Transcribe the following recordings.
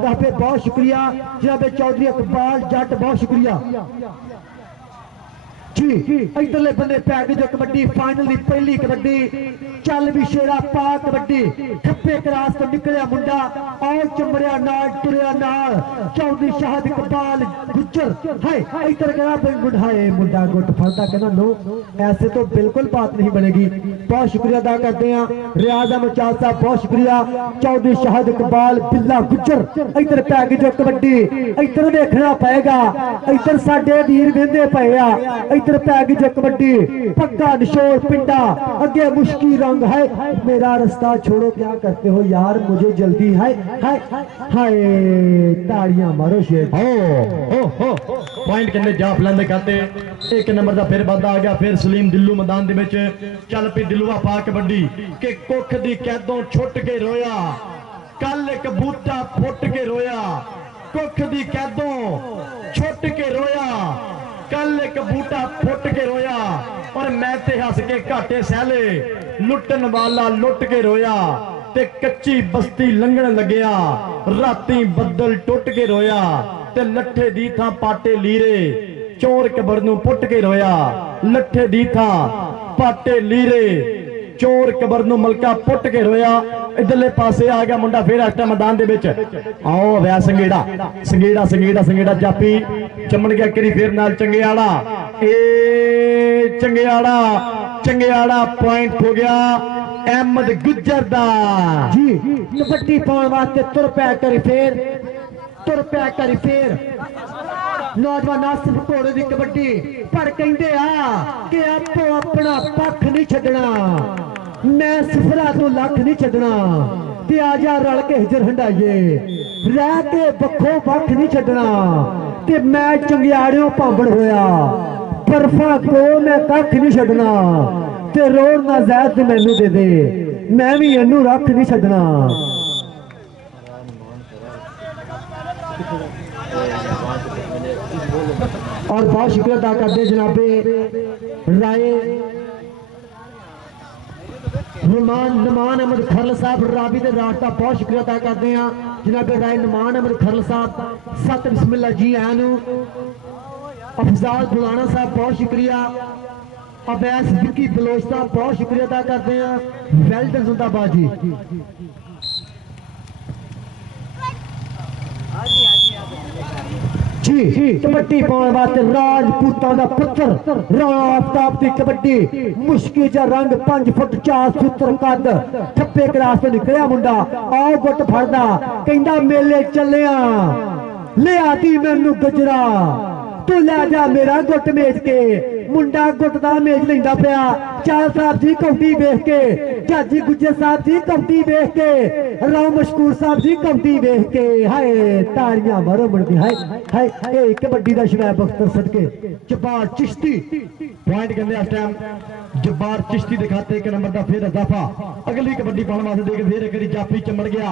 बहुत शुक्रिया जनाब चौधरी इकबाल जट, बहुत शुक्रिया जी। इधरले बंदे पैक जो कबड्डी फाइनल की पहली कबड्डी चल भी शेरा पा कबड्डी खप्पे क्रास तो निकलिया मुंडा और चमड़िया नाल तुरिया नाल चौधरी शाहद इकबाल गुज्जर है इधर गया बुढ़ाए मुंडा गुट फलता कहना नो ऐसे तो बिल्कुल बात नहीं बनेगी। बहुत शुक्रिया अदा करते हैं रियाज अहमद चाल साहब, बहुत शुक्रिया चौधरी शाहद इकबाल बिल्ला गुज्जर। इधर पैक जो कबड्डी इधर देखना पएगा, इधर साडे वीर वेंदे पे आ, इधर पैक जो कबड्डी पक्का निशोर पिंडा अगे मुश्किल रंग है मेरा रास्ता छोड़ो क्या करते हो यार मुझे जल्दी है हाय ताड़ियां मारो शेर हो पॉइंट किन्ने जा फलांदे करते एक नंबर का फिर वाधा आ गया। फिर सलीम दिल्लू मैदान दे विच चल पई दिलवा पा कबड्डी कि कुख दी कैदों छुट के रोया, कल एक बूटा फुट के रोया, कुख दी कैदों छुट के रोया, कल एक बूटा फुट के रोया और मैं ते हस के घाटे सहले, लुटन वाला लुट के रोया ते कच्ची बस्ती लंघन लग्या, राती बदल टुट के रोया ते लट्ठे दी थां पाटे लीरे, चोर कबर नूं पुट के रोया, लट्ठे दी थां पाटे लीरे, चोर कबर नूं मलका पुट के रोया। इधरले पासे आ गया मुंडा फिर इस टाइम मैदान दे विच आओ वै संगेड़ा संगेड़ा संगेड़ा संगेड़ा जापी चमन गया करी फिर नाल चंगियाड़ा ए चंगियाड़ा चंगियाड़ा पॉइंट हो गया अहमद गुज्जर दा जी। कबड्डी पाउण वास्ते तुर पै करी फिर नौजवान नासिफ घोड़े की कबड्डी पर कहंदे आ कि आपो अपना पक्ष नहीं छड्डना, मैं सिफरा तो लख नहीं छड्डना ते आजा रल के हिजर हंडाइए रह के बखो बख नहीं छड्डना ते मैं चंगियाड़ियों भांबड़ होया बर्फा को मैं कख नहीं छड्डना ते रोड़ ना जैद मैनू दे दे मैं भी इनू रख नहीं छड्डना। और बहुत शुक्रिया अदा करते जनाबे राय नमान अहमद खरल साहब रावी के रात का बहुत शुक्रिया अदा करते हैं जनाबे राय नमान अहमद खरल साहब सत बिस्मिल्लाह जी आन अफजाल बुलाना साहब बहुत शुक्रिया, अवैस विक्की बलोच साहब बहुत शुक्रिया अदा करते हैं, वेल्डन जिंदाबाद जी। कबड्डी पाने वास्ते राजपूतां दा पुत्र राणा आफ्ताब दी कबड्डी मुश्किल जा रंग 5 फुट 4 सूत्र कद ठप्पे क्रास तो निकलिया मुंडा आओ गुट फड़दा कहंदा मेले चलिया ले आती मैनू गजरा तू लै जा मेरा गुट मेज के मुंडा गुट दा मेज लैंदा पिया चाल साहब जी कौटी वेख के जाजी गुज्जर साहब जी कौटी वेख के राव मशकूर साहब जी कौटी वेख के हाय ताड़ियां मारो मुंडी हाय हाय ए कबड्डी दा शबैब बख्तर सदके जब्बार चिश्ती पॉइंट कहते इस टाइम जब्बार चिश्ती दिखाते एक नंबर का फिर इजाफा अगली कबड्डी पाने वास्ते देख फिर एक जाफी चमड़ गया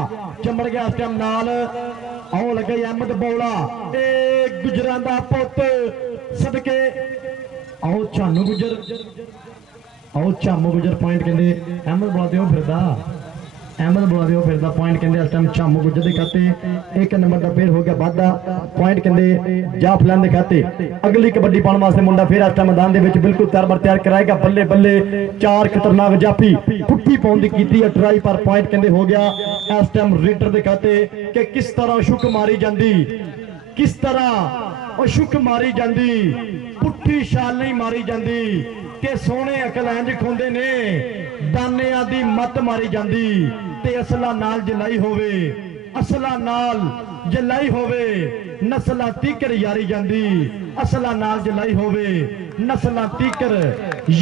इस टाइम नाल आओ लगे अहमद बौला ए गुजरां दा पुत सदके आओ चानू गुजर पॉइंट कहते अहमद बौला दे फिरदा पॉइंट कहते इस टाइम चामू गुजर के खाते एक नंबर का फिर हो गया वाधा पॉइंट कहते जा फलान के खाते अगली कबड्डी पाने वास्ते मुंडा फिर इस टाइम मैदान के बिल्कुल तैयार कराएगा बल्ले बल्ले चार खतरनाक जाफी पुट्ठी पाउंड की ट्राई पर पॉइंट कहते हो गया इस टाइम रीडर के खाते कि किस तरह शुक मारी जाती किस तरह शुक मारी जाती पुट्ठी छाल नहीं मारी जाती ते सोने अकल इंज खोंदे ने दानियां दी मत मारी जाती ते असला नाल जलाई होवे असला नाल जलाई होवे नस्लां तीकर यारी जाती असला नाल जलाई होवे नस्लां तीकर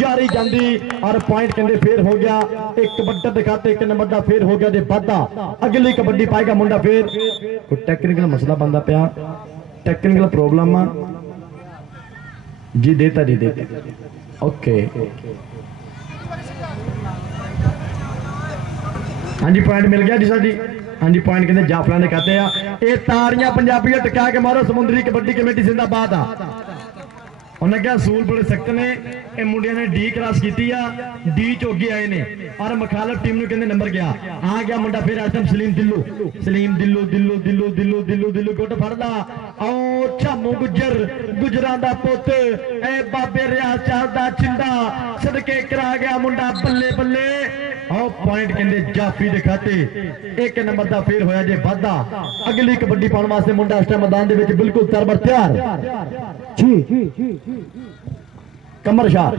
यारी जाती और पॉइंट कहते फिर हो गया एक कबड्डी दिखाते एक नंबर का फिर हो गया जे वाधा अगली कबड्डी पाएगा मुंडा फिर कोई टेक्निकल मसला बनता पाया टेक्निकल प्रॉब्लम जी देता ओके हाँ जी पॉइंट मिल गया जी साडी हाँ जी पॉइंट कहते जाफरा ने कहते हैं ये तारियां पंजाबी टका के मारो समुद्री कबड्डी कमेटी जिंदाबाद उन्हें क्या सूल बड़े सख्त ने ये मुंडिया ने डी क्रॉस की डी चौगे आए ने और मुखालफ टीम ने कहते नंबर गया आ गया मुंडा फिर आइटम सलीम दिल्लू दिल्लू दिल्लू दिल्लू दिल्लू दिल्लू दिल्लू गुट फड़दा और छामू गुजर गुजरां दा पुत ए बाबे रियाज चलदा चिंदा सदके करा गया मुंडा बल्ले बल्ले और पॉइंट कहते जाफी दे खाते एक नंबर का फिर होया जे वाधा अगली कबड्डी पाने वास्ते मुंडा इस टाइम मैदान दे विच बिल्कुल तरबर तैयार जी कमर शाह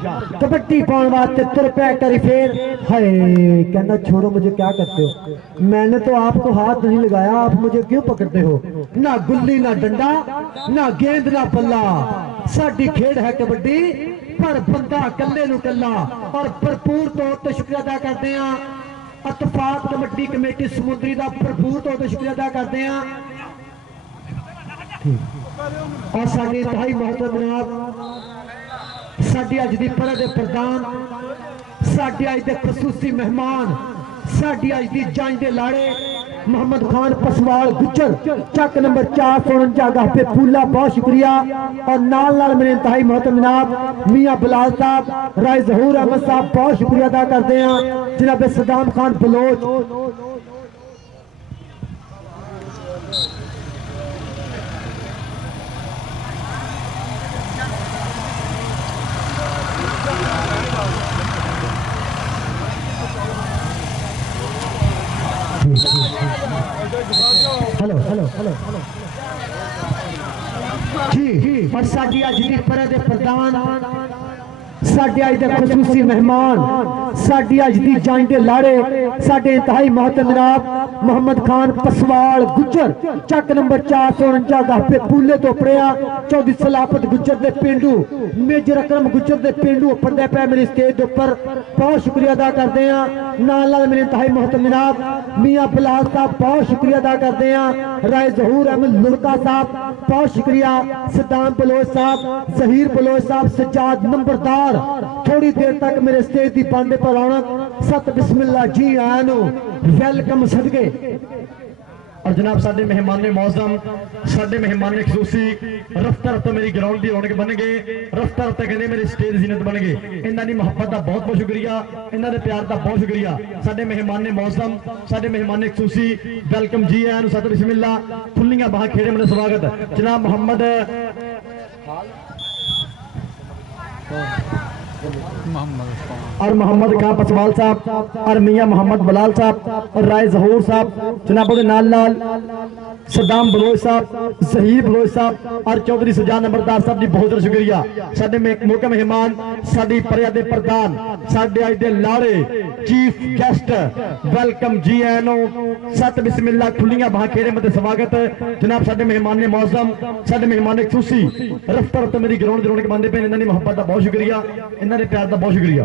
कबड्डी पाने वास्ते तुर पे करी फिर हाय कहना छोड़ो मुझे क्या करते हो मैंने तो आपको हाथ नहीं लगाया आप मुझे क्यों पकड़ते हो ना गुल्ली ना डंडा ना गेंद ना बल्ला साडी खेड है कबड्डी पर बंदा कल्ले नू कल्ला और भरपूर तौर पर शुक्रिया अदा करते हैं इत्तेफाक कबड्डी कमेटी समुद्री का भरपूर तौर पर शुक्रिया अदा करते हैं और साडी इंतहाई मोहतरम जनाब साडी अज दी परह दे प्रधान साडी अज दे खसूसी मेहमान साडी अज दी जंज दे लाड़े मोहम्मद खान पसवाल गुजर चक नंबर 449 गह पे फूला बहुत शुक्रिया और नाल नाल मेरे इंतहाई मोहतरम जनाब मियां बिलाल साहब राय जहूर अहमद साहब बहुत शुक्रिया अदा करते हैं जनाब Saddam Khan Baloch hello hello hello जी और साडी अज दी परह दे प्रधान साडे अज दे खसूसी मेहमान साडी अज दी जंज दे लाड़े साडे इंतहाई मोहतरम जनाब मोहम्मद खान पसवाल गुजर चक नंबर 449 गह पे पूले तो पड़िया चौधरी सलाफत गुजर दे पेंडू मेजर अकरम गुजर दे पेंडू पड़दे पे मेरी स्टेज ऊपर बहुत शुक्रिया अदा करते हैं नाल नाल मेरे इंतहाई मोहतरम जनाब मियां बिलाल साहब बहुत शुक्रिया अदा करते हैं राय जहूर अहमद लुड़का साहब बहुत शुक्रिया सदाम बलोच साहब जहीर बलोच साहब सज्जाद नंबरदार थोड़ी देर तक मेरे स्टेज की बंद पर रौनक सत बिस्मिल्लाह जी आनू वेलकम सदके और जनाब साडे मेहमान ने मौजम साडे मेहमान ने खसूसी रफ्ता रफ्ता मेरी ग्राउंड की रौनक बन गए रफ्ता रफ्ता कहते मेरी स्टेज जीनत बन गए इन्हों की मुहब्बत का बहुत बहुत शुक्रिया इन्हों के प्यार का बहुत शुक्रिया साडे मेहमान ने मौजम साडे मेहमान ने खसूसी वेलकम जी आनू सत बिस्मिल्लाह खुलियां बाह खेड़े मेरा स्वागत जनाब मोहम्मद और मोहम्मद खान पसवाल साहब और मियां मोहम्मद बलाल साहब और राय जहूर साहब जनाब नाल नाल सदाम बलोच साहब जहीर बलोच साहब और चौधरी सजाद नंबरदार साहब जी बहुत शुक्रिया साडे मौके मेहमान साडी परिया दे प्रधान साडे अज दे लाड़े चीफ गेस्ट वेलकम जी आनो सत बिस्मिल्लाह खुलियां बाह खेड़े मते स्वागत जनाब साडे मेहमान ने मौजम साडे मेहमान ने खुशी रफ्ता रफ्ता मेरी ग्राउंड की रौनक बंदे पे इन्हां दी मुहब्बत का बहुत शुक्रिया इन्हां दे प्यार का बहुत शुक्रिया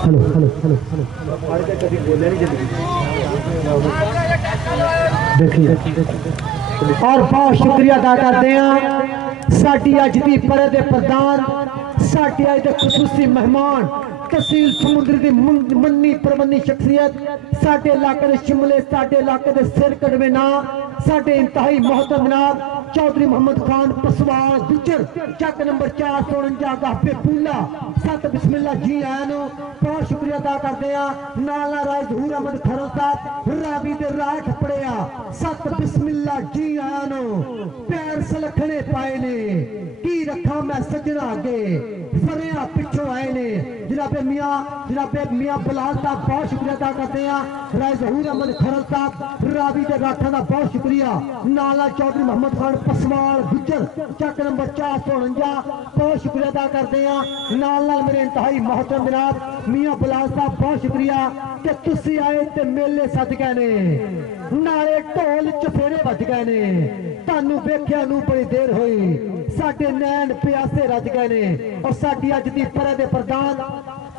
हेलो हेलो हेलो हेलो देखिए और बहुत शुक्रिया अदा करते हैं साडी अज दी परह दे प्रधान साडी अज दे खसूसी मेहमान तहसील समुद्री की मन्नी परमन्नी शख्सियत साडे इलाके दे शिमले साडे इलाके दे सिर कड़वे ना साडे इंतहाई मोहतरम जनाब चौधरी मोहम्मद खान पसवाल गुजर चक नंबर 449 गह पे पूला सत बिस्मिल्लाह जी आनू बहुत शुक्रिया अदा करते हैं नाला राय जहूर अहमद खरल साहब रावी दे राठ पड़िया सत बिस्मिल्लाह जी आनू पैर सलखने पाए ने की रखा मैं सजना अगे फरिया पिछों आए ने जनाब मियां बिलाल साहब बहुत शुक्रिया अदा करते हैं राय जहूर अहमद खरल साहब रावी दे राठा का बहुत शुक्रिया नाला चौधरी मोहम्मद खान पसवाल गुजर चक नंबर 449 बहुत शुक्रिया अदा करते हैं नाल मेरे इंतहाई मोहतरम जनाब मियां बिलाल साहब बहुत शुक्रिया कि तुसी आए ते मेले सज गए ने नाले ढोल चफेरे बज गए ने तानू वेख्या नू बड़ी देर हुई साडे नैन प्यासे रज गए ने और साडी अज दी परह दे प्रधान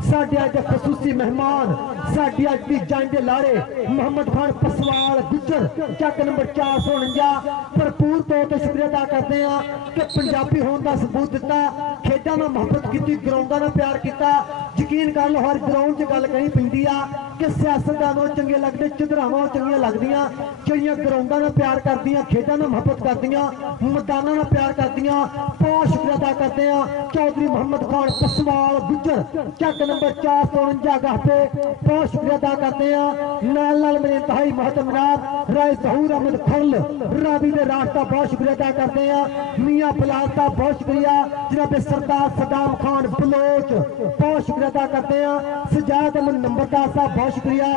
साडे अज दे खसूसी मेहमान साडी अज दी जंग दे लाड़े मोहम्मद खान पसवाल गुजर चक नंबर 449 भरपूर तौर ते शुक्रिया अदा करते हैं कि पंजाबी होने का सबूत दिता, खेडा नाल मुहब्बत की, ग्राउंडा नाल प्यार किया। यकीन कर लो हर ग्राउंड च गल कही पैंदी आ कि सियासतदानों चंगे लगते, चुधरावां चंगियां लगदियां ਜਿਹੜੀਆਂ ग्राउंडा नाल प्यार करदियां, खेडा नाल मुहब्बत करदियां, मैदानां नाल प्यार करदियां। बहुत शुक्रिया अदा करते हैं चौधरी मोहम्मद खान पसवाल गुजर चक नंबर 449 गह पे, बहुत शुक्रिया अदा करते हैं। नाल नाल मेरे इंतहाई महतरम जनाब राय जहूर अहमद खल रावी दे रास्ता, बहुत शुक्रिया अदा करते हैं। मियां बलाल साहब बहुत शुक्रिया, जनाब सरदार सदाम खान बलोच बहुत शुक्रिया अदा करते हैं। सजाद अहमद नंबरदार साहब बहुत शुक्रिया,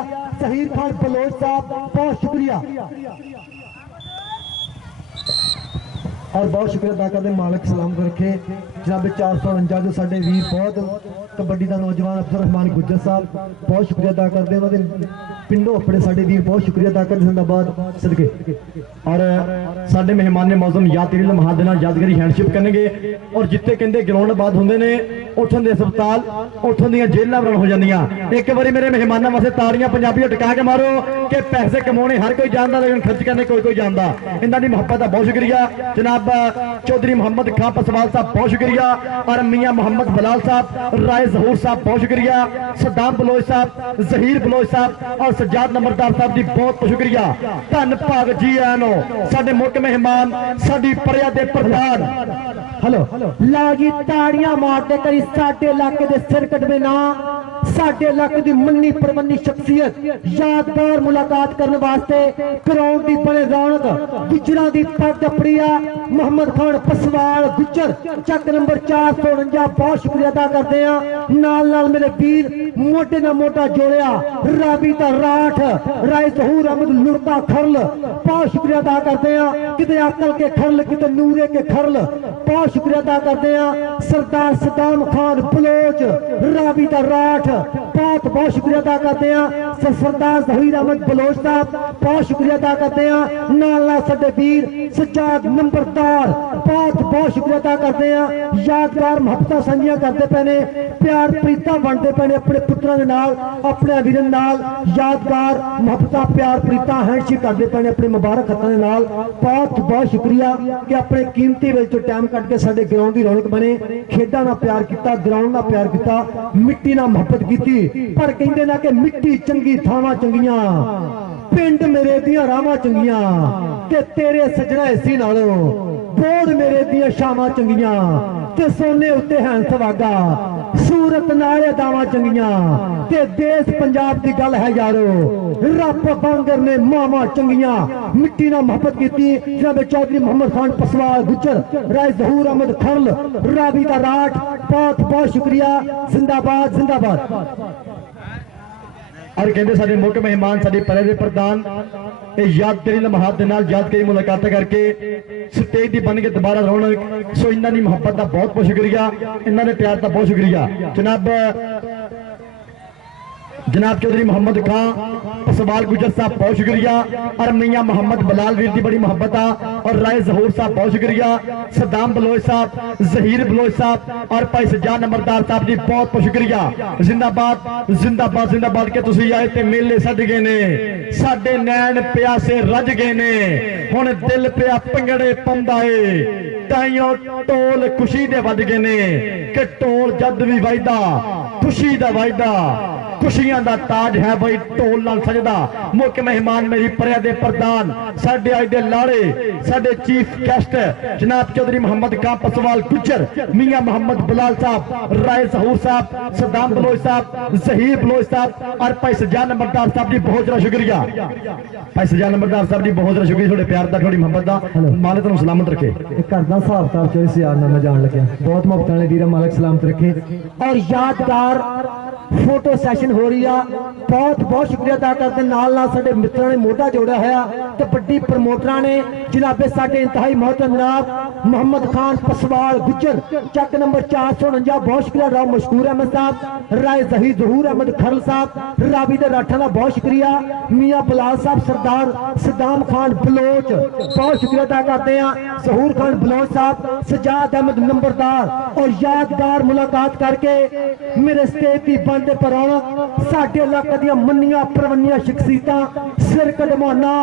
जहीर खान बलोच साहब बहुत शुक्रिया और बहुत शुक्रिया अदा करते मालिक सलामत रखे जनाब 449 जो साडे वीर बहुत कबड्डी का नौजवान अब्दुल रहमान गुज्जर साहब बहुत शुक्रिया अदा करते उन्होंने पिंडों अपने साडे वीर बहुत शुक्रिया अदा करते जिंदाबाद सदके। और साडे मेहमान ने मौसम यादगिरी लम्हा दे नाल यादगिरी हैंडशिप करेंगे और जिथे कहते ग्राउंड बाद होंगे ने उठों के अस्पताल उठों दी जेलां बन हो जांदियां। एक बारी मेरे मेहमानों वास्ते ताड़ियां पंजाबी टका के मारो कि पैसे कमाने हर कोई जानता लेकिन खर्च करने कोई कोई जानता। इन्हां दी मुहब्बत का बहुत शुक्रिया जनाब चौधरी मोहम्मद खान पसवाल साहब बहुत शुक्रिया और मियां मोहम्मद बलाल साहब राय जहूर साहब बहुत शुक्रिया, सद्दाम बलोच साहब, जहीर बलोच साहब और सज्जाद नंबरदार साहब की बहुत शुक्रिया। धन भाग जी आनो साडे मुख मेहमान साडी परिया दे प्रधान हेलो लागी ताड़ियां मारते करी साडे इलाके दे सिर कटवे ना साडे इलाके दी मन्नी परमन्नी शख्सियत यादगार मुलाकात करने वास्ते ग्राउंड दी बने रौनक गुजरां दी पग अपड़िया मोहम्मद खान पसवाल गुजर चक नंबर 449 बहुत शुक्रिया अदा करते हैं। नाल नाल मेरे वीर मोटे ना मोटा जोड़िया रावी दा राठ राय जहूर अहमद लुड़का खरल बहुत शुक्रिया अदा करते हैं। किते अकल के खरल किते नूरे के खरल बहुत शुक्रिया अदा करते हैं। सरदार सदाम खान बलोच रावी दा राठ बहुत शुक्रिया अदा करते हैं। सरदार जहीर अहमद बलोच साहब बहुत शुक्रिया अदा करते हैं। नाल नाल साडे वीर सज्जाद नंबरदार बहुत शुक्रिया अदा करते हैं। यादगार मुहब्बतां साझियां करते पे ने, प्यार प्रीतां वंडदे पे ने अपने पुत्रां दे नाल अपने वीरां नाल यादगार मुहब्बतां प्यार प्रीतां हैंडशेक करते पे ने अपने मुबारक हत्थां दे नाल। बहुत शुक्रिया कि अपने कीमती वेले टाइम कट के साडे ग्राउंड की रौनक बने, खेडां नाल प्यार किया, ग्राउंड नाल प्यार किया, मिट्टी नाल मुहब्बत की। पर कहंदे ना कि मिट्टी चंगी थावां चंगियां पिंड मेरे दियां रावां चंगियां ते तेरे सजना इसी नालों बोध मेरे दियां शावां चंगियां ते सोने उत्ते हैं सवागा सूरत नाले दावां चंगियां ते देश पंजाब की गल है यारो रब बांगर ने मामा चंगियां। मिट्टी नाल मुहब्बत की जनाब चौधरी मोहम्मद खान पसवाल गुजर राय जहूर अहमद खरल रावी दा राठ बहुत शुक्रिया जिंदाबाद जिंदाबाद। और कहते साडे मुख मेहमान साडे परे दे प्रधान यादगिरी लम्हात दे नाल यादगिरी मुलाकात करके स्टेज दी बन के दोबारा रौनक सो इन्हां दी मुहब्बत का बहुत शुक्रिया, इन्हां दे प्यार का बहुत शुक्रिया। जनाब चौधरी मोहम्मद खान पसवाल गुजर साहब बहुत शुक्रिया और मियां मोहम्मद बलाल वीर की बड़ी मुहब्बत और राय जहूर साहब बहुत शुक्रिया, सद्दाम बलोच साहब, जहीर बलोच साहब और भाई सज्जाद नंबरदार साहब जी बहुत शुक्रिया। जिंदाबाद जिंदाबाद जिंदाबाद के तुसी आए ते मेले सज गए ने, साडे नैन प्यासे रज गए ने, हुण दिल पिया पंगड़े पंदा है ताइयों टोल खुशी दे वज गए ने कि टोल जद भी वजदा खुशी दा वजदा खुशियां दा ताज है भाई टोल नाल सजदा। मुख्य मेहमान मेरी परिया दे प्रधान साडे अज दे लाड़े साडे चीफ गेस्ट जनाब चौधरी मोहम्मद खान पसवाल गुजर मियां मोहम्मद बलाल साहब राय जहूर साहब सद्दाम बलोच साहब जहीर बलोच साहब और भाई सज्जाद नंबरदार साहब जी बहुत ज़्यादा शुक्रिया। भाई सज्जाद नंबरदार साहब जी बहुत ज़्यादा शुक्रिया थोड़े प्यार दा थोड़ी मुहब्बत दा मालिक तुहानू सलामत रखे। घर का हिसाब किताब चोरी यार मैं जान लग्या बहुत मुहब्बत वाले वीर मालिक सलामत रखे। और यादगार फोटो सैशन हो रही है बहुत शुक्रिया अदा करते नाल नाल साडे मित्रों ने मोटा जोड़ा है कबड्डी प्रमोटरां ने जनाबे साडे इंतहाई मोहतरम जनाब मोहम्मद खान पसवाल गुजर चक नंबर 449 बहुत शुक्रिया राव मशकूर अहमद साहब राय जहीर जहूर अहमद खरल साहब रावी दे राठा का बहुत शुक्रिया मियां बलाल साहब सरदार सदाम खान बलोच बहुत शुक्रिया अदा करते हैं जहूर खान बलोच साहब सजाद अहमद नंबरदार और यादगार मुलाकात करके मेरे स्टेज की मंच पर आना साडे इलाके दियां मन्नियां परवन्नियां शख्सियतां सिर कदमाना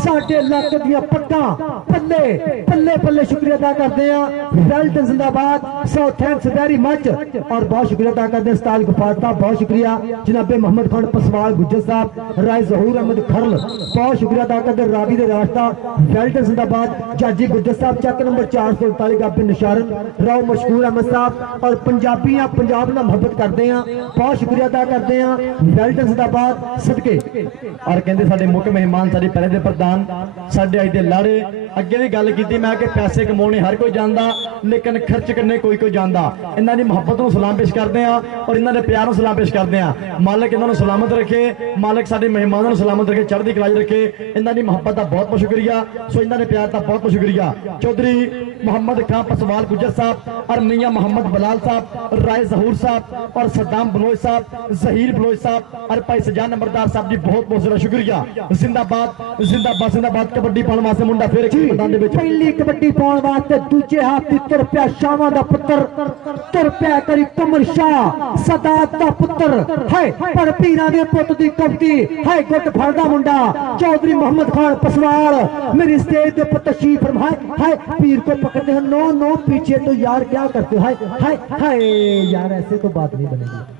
साडे इलाके दियां पट्टां पल्ले पल्ले पल्ले शुक्रिया अदा करते हैं। वेल्टन जिंदाबाद, सो थैंक्स वेरी मच। और बहुत शुक्रिया अदा करते हैं उस्ताद गफार साहब, बहुत शुक्रिया जनाबे मोहम्मद खान पसवाल गुज्जर साहब, राय जहूर अहमद खरल, बहुत शुक्रिया अदा करते हैं रावी दे रास्ता वेल्टन जिंदाबाद, जाजी गुज्जर साहब, चक नंबर 439 गाबे निशारन राव मशकूर अहमद साहब और पंजाबियां पंजाब नाल मोहब्बत करते हैं, बहुत शुक्रिया अदा करते हैं वेल्टन जिंदाबाद सदके। और कहते साडे मुख मेहमान साडे पहले दे प्रधान साडे अज दे लाड़े अगे भी गल कीती मैं कि पैसे कमाने हर कोई जानदा लेकिन खर्च करने कोई कोई जानदा। इन्हां दी मुहब्बत नूं सलाम पेश करते हैं और इन्हां दे प्यार नूं सलाम पेश करते हैं। मालिक इन्हां नूं सलामत रखे, मालिक साडे मेहमानां नूं सलामत रखे, चढ़दी कला रखे। इन्हां दी मुहब्बत दा बहुत बहुत शुक्रिया, सो इन्हां दे प्यार दा बहुत बहुत शुक्रिया। चौधरी मोहम्मद खान पसवाल गुज्जर साहब और मियां मोहम्मद बलाल साहब, राय जहूर साहब और सद्दाम बलोच साहब, जहीर बलोच साहब और भाई सजान नंबरदार साहब जी बहुत बहुत ज्यादा शुक्रिया। जिंदाबाद जिंदाबाद जिंदाबाद। कबड्डी पाउण वास्ते मुंडा फिर मैदान दे विच पहली कबड्डी पाउण वास्ते दूजे हाथ दी तुर पिया शावां दा पुत्तर, तुर पिया करी कमर शाह सदात दा पुत्तर है पर पीरां दे पुत्त दी कबड्डी है गुट फड़दा मुंडा चौधरी मोहम्मद खान पसवाल मेरी स्टेज दे पुत्त तशरीफ फरमाए है पीर को पकड़ते हैं नो नो पीछे तो यार क्या करते हो है यार ऐसे तो बात नहीं बनेगी।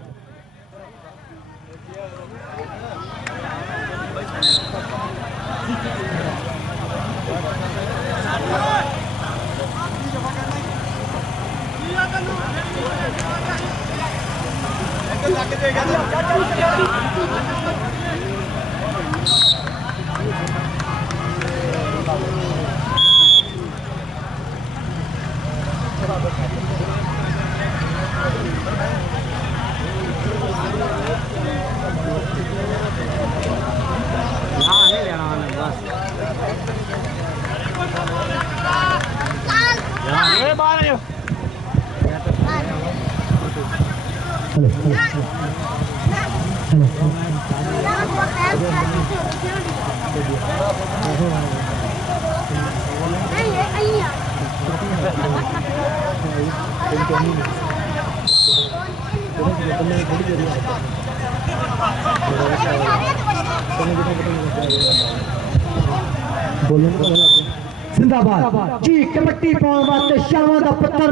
जिंदाबाद जी कबड्डी पाउण वास्ते शावां दा पुत्तर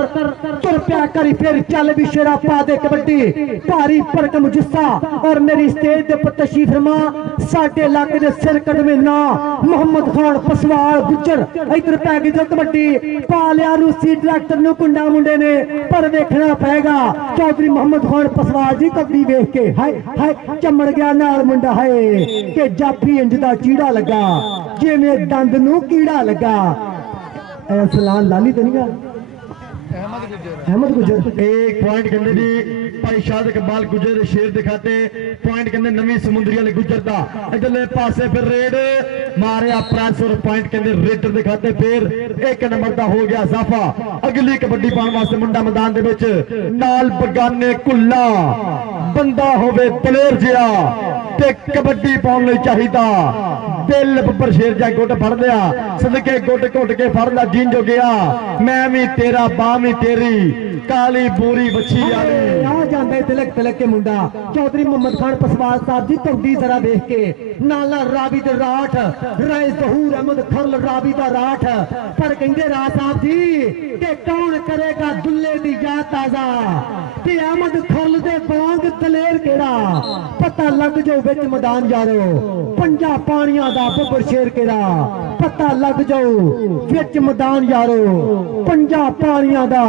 तुर पिया करी फिर चल भी शेरा पा दे कबड्डी भारी भरकम जुस्सा और मेरी स्टेज दे पर तशरीफ फरमा साडे इलाके दे सिर कदमे ना मोहम्मद खान पसवाल गुज्जर इधर पै गई जो कबड्डी पा लिया रूसी डायरेक्टर नु कुंडा मुंडे ने पर देखना पएगा चौधरी मोहम्मद खान पसवाल जी कबड्डी देख के हाय हाय चमड़ गया नाल मुंडा है कि जाफी इंज दा चीड़ा लगा जिवें दंद नु कीड़ा लगा। सलाम लाली तो नहीं अहमद गुजर एक पॉइंट कहते जी भाई शाद इकबाल गुजर शेर दिखाते पॉइंट कहते नवी समुंदरी वाले गुजर दा इधरले पासे फिर रेड मारिया प्रेस और पॉइंट कहते रेडर दिखाते फिर एक नंबर दा हो गया इजाफा। अगली कबड्डी पाउण वास्ते मुंडा मैदान दे विच नाल बगाने कुल्ला बंदा होवे दलेर जिहा ते कबड्डी पाउण लई चाहीदा दिल बब्बर शेर जा गुट फड़ लिया सदके गुट घुट के फड़ ला जीन जो गया मैं भी तेरा बां भी तेरी काली बूरी बच्ची तिलक तिलक के मुंडा चौधरी मोहम्मद खान पसवाल साहब जी कबड्डी जरा देख के नाला रावी दे राठ राय जहूर अहमद खरल रावी दा राठ पर कहंदे राज साहब जी कि कौन करेगा दुल्ले दी याद ताजा ते अहमद खरल दे बांग दलेर केड़ा पता लग जो विच मैदान यारो पंजा पानियां दा बब्बर शेर केड़ा पता लग जाओ विच मैदान यारो पंजा पानियां दा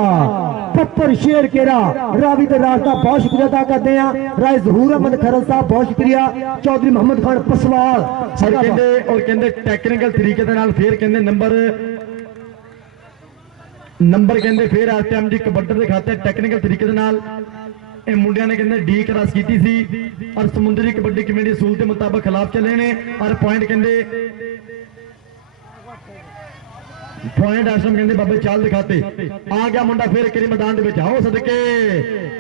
बब्बर शेर केड़ा रावी दे रास्ता बहुत शुक्रिया अदा करते हैं राय जहूर अहमद खरल साहब बहुत शुक्रिया चौधरी मोहम्मद खान पसवाल सर कहते और कहते टेक्निकल तरीके दे नाल फिर कहते नंबर कहते फिर इस टाइम जी कबड्डी दे खाते टेक्निकल तरीके दे नाल ਇਹ ਮੁੰਡਿਆਂ ਨੇ ਕਹਿੰਦੇ ਡੀ ਕਰਾਸ ਕੀਤੀ ਸੀ ਔਰ ਸਮੁੰਦਰੀ ਕਬੱਡੀ ਕਮੇਟੀ ਅਸੂਲ ਦੇ ਮੁਤਾਬਕ ਖਿਲਾਫ ਚੱਲੇ ਨੇ ਔਰ ਪੁਆਇੰਟ ਕਹਿੰਦੇ पॉइंट आश्रम कहते बाबे चाल दिखाते आ गया मुंडा फिर एक मैदान आओ सदके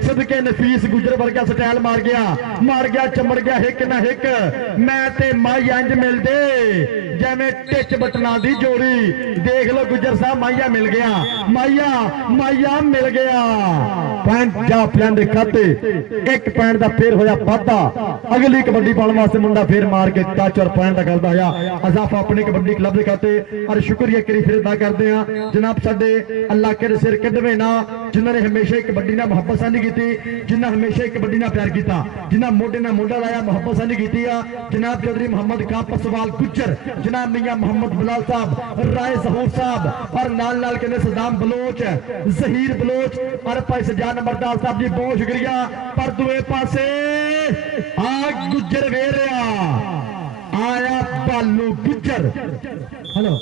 सदके नफीस गुजर वर्गा स्टाइल मार गया चमड़ गया हिक ना हिक मैं ते माई इंज मिलदे जिवें टिच बटना दी जोड़ी देख लो गुजर साहब माइया मिल गया माइया मिल गया पॉइंट जाप लैंदे खाते 1 पॉइंट का फिर होया वाधा अगली कबड्डी पाने वास्ते मुंडा फिर मार के टच और पॉइंट करता होया अजाफा अपनी कबड्डी क्लब के खाते और शुक्रिया करी फिर अदा करते हैं जनाब साडे अल्लाह के सिर कढ़वे ना जिन्होंने हमेशा कबड्डी नाल मुहब्बत साझी की जिन्हें हमेशा कबड्डी नाल प्यार किया जिन्हें मोढे नाल मोढा लाया मुहब्बत साझी की जनाब चौधरी मोहम्मद खां पसवाल गुज्जर जनाब मियां मोहम्मद बिलाल साहब राय जहूर साहब और नाल नाल कहते सदाम बलोच जहीर बलोच और भाई सजाद नंबरदार साहब जी बहुत शुक्रिया पर दुए पासे आ गुज्जर वेरिया आया बालू गुज्जर हेलो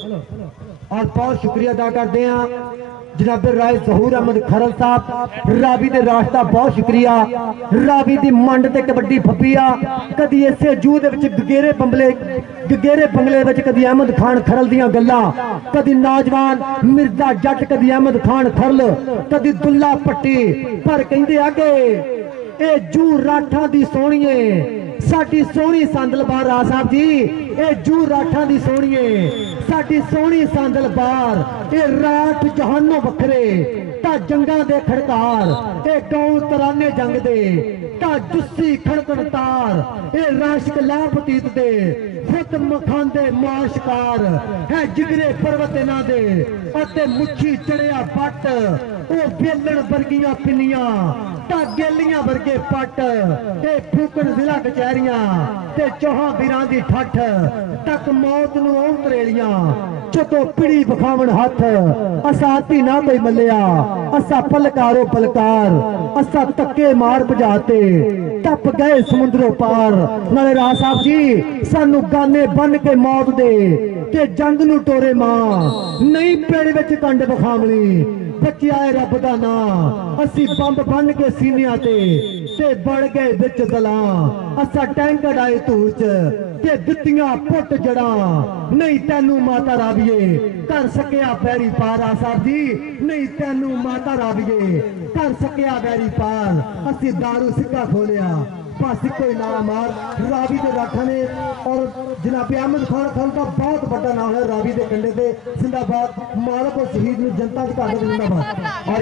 और बहुत शुक्रिया अदा करते हैं जनाब राय जहूर अहमद खरल साहब रावी दे रास्ता बहुत शुक्रिया रावी दी मंड ते कबड्डी फप्पी आ कदी इसे जू दे विच गगेरे बंगले विच कदी अहमद खान खरल दियां गल्लां कदी नौजवान मिर्जा जट कदी अहमद खान खरल कदी दुल्ला पट्टी पर कहंदे आ कि ए जू राठा दी सोहणीए साडी सोहनी संदल बार रा साहब जी ए जू राठा दी सोहणीए साडी सोहनी संदल बार ए राठ जहानों वखरे ता जंगा दे खड़कार ए गाँव तराने जंग दे ता जुस्सी खड़कण तार ए राशिक ला पतीत दे फुत मखांदे माशकार है जिगरे पर्वत ना दे अते मुच्छी चढ़िया पट ओ बेलण वर्गियां पिनियां ता गेलियां वर्गे पट ए फूकण जिला कचहरियां ते चौहां वीरां दी ठठ तक मौत नूं आउं तरेलियां चतो पिड़ी बखावण हथ असा हत्थी ना कोई मल्लिया असा पलकारो पलकार असा तक्के मार भजाते टप गए समुद्रों पार नाले राह साहब जी सानू गाने बन के मौत दे ते जंग नूं टोरे मां नहीं पेड़ विच कंड बखावणी बच्चे आए रब दा नां असी बंब बन के सीनिया ते बढ़ गए बिच दलां असा टैंकड़ आए धूड़ च ते दित्तियां पुट जड़ा नहीं तैनू माता राविए कर सकिया बैरी पार आ साहब जी नहीं तैनू माता राविए कर सकिया बैरी पार असी दारू सिक्का खोलिया बस कोई नारा मार रावी के राठा ने और जनाब अहमद खान खान का बहुत बड़ा नाम है रावी के कंडे से जिंदाबाद मालक और शहीद जनता की जिंदाबाद और